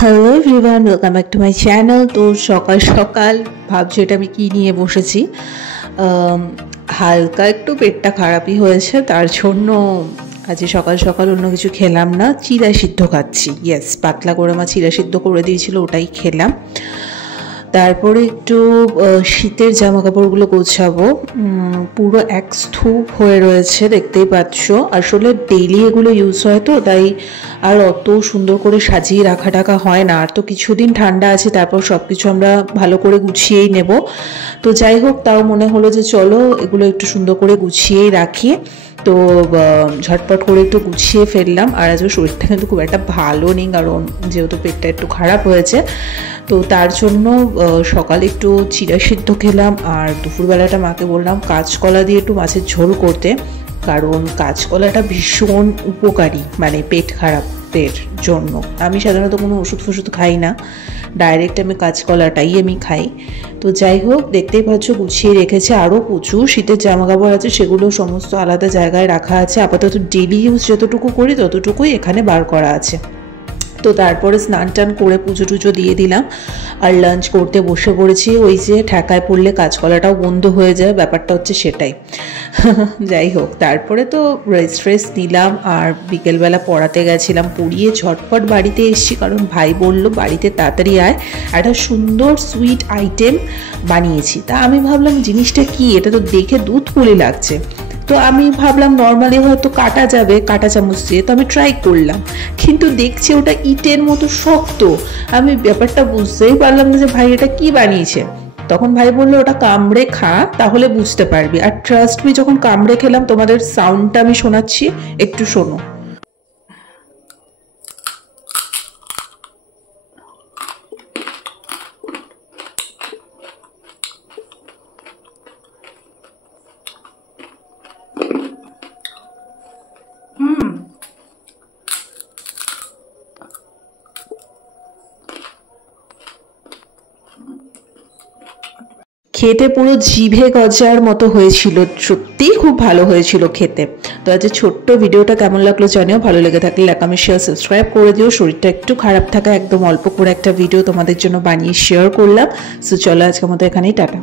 Hello everyone, welcome back to my channel. তো সকাল সকাল ভাবছি এটা আমি কী নিয়ে বসেছি। হালকা একটু পেটটা খারাপই হয়েছে, তার জন্য আজ সকাল সকাল অন্য কিছু খেলাম না, চিড়া সিদ্ধ খাচ্ছি। ইয়েস, পাতলা করে মা চিড়া সিদ্ধ করে দিয়েছিল, ওটাই খেলাম। তারপরে একটু শীতের জামা কাপড়গুলো গোছাবো। পুরো এক স্তূপ হয়ে রয়েছে, দেখতেই পাচ্ছ। আসলে ডেইলি এগুলো ইউজ হয় তো, তাই আর অত সুন্দর করে সাজিয়ে রাখা টাকা হয় না। আর তো কিছুদিন ঠান্ডা আছে, তারপর সব কিছু আমরা ভালো করে গুছিয়েই নেব। তো যাই হোক, তাও মনে হলো যে চলো এগুলো একটু সুন্দর করে গুছিয়েই রাখি। তো ঝটপট করে একটু গুছিয়ে ফেললাম। আর আজকে শরীরটা কিন্তু খুব একটা ভালো নেই, কারণ যেহেতু পেটটা একটু খারাপ হয়েছে। তো তার জন্য সকালে একটু চিড়া সিদ্ধ খেলাম, আর দুপুরবেলাটা মাকে বললাম কাঁচকলা দিয়ে একটু মাছের ঝোল করতে, কারণ কাঁচকলাটা ভীষণ উপকারী, মানে পেট খারাপের জন্য। আমি সাধারণত কোনো ওষুধ ফষুধ খাই না, ডাইরেক্ট আমি কাঁচকলাটাই খাই। তো যাই হোক, দেখতেই পাচ্ছ গুছিয়ে রেখেছে। আরও প্রচুর শীতের জামা কাপড় আছে, সেগুলো সমস্ত আলাদা জায়গায় রাখা আছে। আপাতত ডেইলি ইউজ যতটুকু করি ততটুকুই এখানে বার করা আছে। তো তারপরে স্নান টান করে পুজো টুজো দিয়ে দিলাম, আর লাঞ্চ করতে বসে পড়েছি। ওই যে ঠেকায় পড়লে কাঁচকলাটাও বন্ধ হয়ে যায়, ব্যাপারটা হচ্ছে সেটাই। যাই হোক, তারপরে তো রেস্ট নিলাম, আর বিকেলবেলা পড়াতে গেছিলাম, পড়িয়ে ঝটপট বাড়িতে এসেছি, কারণ ভাই বললো বাড়িতে তাড়াতাড়ি আয়, একটা সুন্দর সুইট আইটেম বানিয়েছি। তা আমি ভাবলাম জিনিসটা কি, এটা তো দেখে দুধ পুলি লাগছে। তো আমি ভাবলাম নর্মালি হয়তো কাটা যাবে কাঁটা চামচ দিয়ে, তো আমি ট্রাই করলাম, কিন্তু দেখছি ওটা ইটের মতো শক্ত। আমি ব্যাপারটা বুঝতেই পারলাম না যে ভাই এটা কি বানিয়েছে। তখন ভাই বললো ওটা কামড়ে খা, তাহলে বুঝতে পারবি। আর ট্রাস্ট মি, যখন কামড়ে খেলাম, তোমাদের সাউন্ডটা আমি শোনাচ্ছি, একটু শোনো। খেতে পুরো জিভে গজার মতো হয়েছিল, সত্যিই খুব ভালো হয়েছিল খেতে। তো আজ ছোট্ট ভিডিওটা কেমন লাগলো জানিও, ভালো লেগে থাকলে লাইক কমেন্ট শেয়ার সাবস্ক্রাইব করে দিও। শরীরটা একটু খারাপ থাকা, একদম অল্প করে একটা ভিডিও তোমাদের জন্য বানিয়ে শেয়ার করলাম। সো চলো আজকের মতো এখানেই, টাটা।